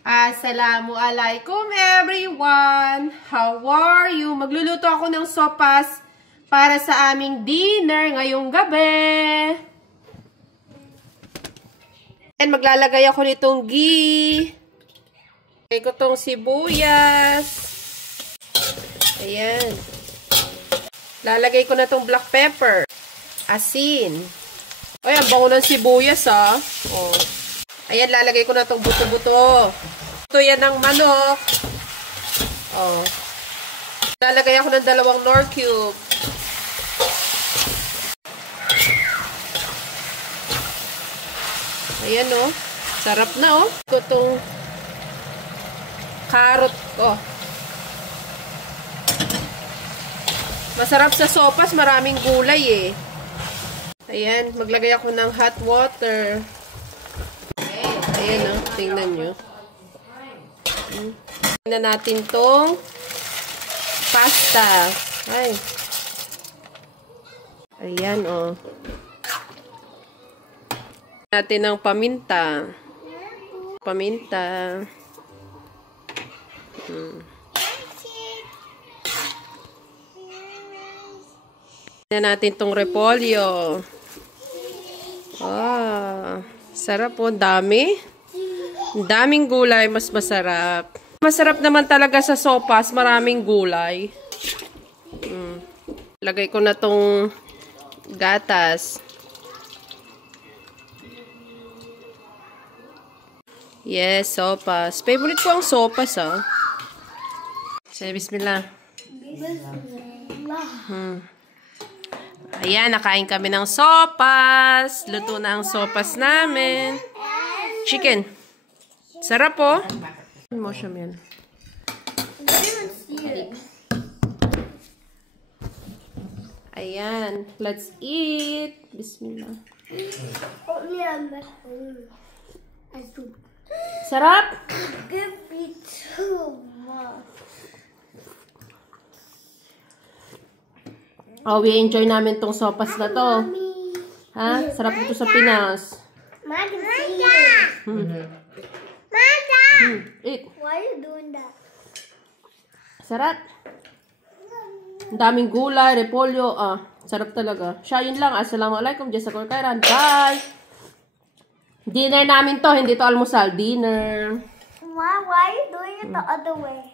Assalamualaikum everyone! How are you? Magluluto ako ng sopas para sa aming dinner ngayong gabi. And maglalagay ako nitong ghee. Lagay ko tong sibuyas. Ayan. Lalagay ko na tong black pepper. Asin. Ay, ang bango ng sibuyas ah. Oh. Ayan, lalagay ko na tong buto-buto. Ito yan ng manok. Oh. Lalagay ako ng 2 Knorr cube. Ayan oh. Sarap na oh. Ito tong carrot ko. Masarap sa sopas, maraming gulay eh. Ayan, maglagay ako ng hot water. Ayan oh, tingnan nyo. Tingnan natin tong pasta. Ay. Ayan oh. Natin ng paminta. Paminta. Tingnan natin tong repolyo. Ah, sarap po, dami. Daming gulay, mas masarap. Masarap naman talaga sa sopas, maraming gulay. Lagay ko na tong gatas. Yes, sopas. Favorite ko ang sopas, ah. Say, bismillah. Ayan, nakain kami ng sopas. Luto na ang sopas namin. Chicken. Sarap po. Mo siya yan. Ayan. Let's eat. Bismillah. Sarap? Oh, we enjoy namin tong sopas na to. Ha? Sarap ito sa Pinas. Eat. Why are you doing that? Sarap. Ang daming gulay, repolyo. Ah, sarap talaga. Siya, yun lang. Assalamualaikum. Jazakallah khairan. Bye! Dinner namin to. Hindi to almusal. Dinner. Why are you doing it the other way?